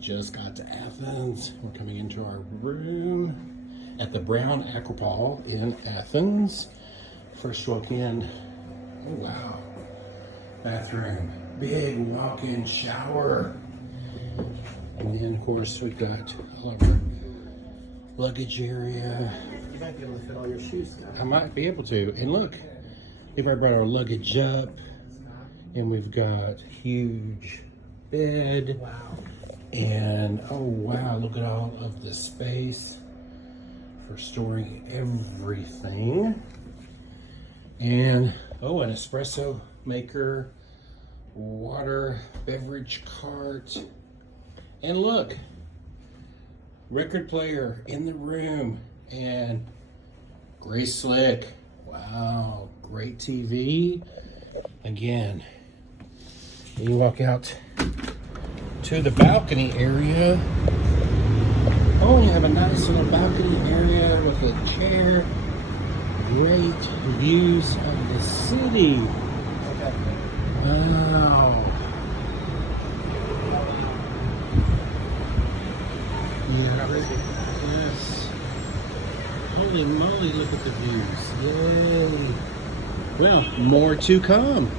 just got to Athens. We're coming into our room at the Brown Acropol in Athens. First walk in, oh wow, bathroom, big walk-in shower. And then of course we've got all of our luggage area. You might be able to fit all your shoes now. I might be able to. And look, we've already brought our luggage up, and we've got huge bed. Wow. And oh wow, look at all of the space for storing everything. And oh, an espresso maker, water, beverage cart. And look, record player in the room, and gray slick. Wow, great TV. Again, you walk out to the balcony area. Oh, you have a nice little balcony area with a chair. Great views of the city. Wow. Yeah, yes. Holy moly, look at the views. Yay. Well, more to come.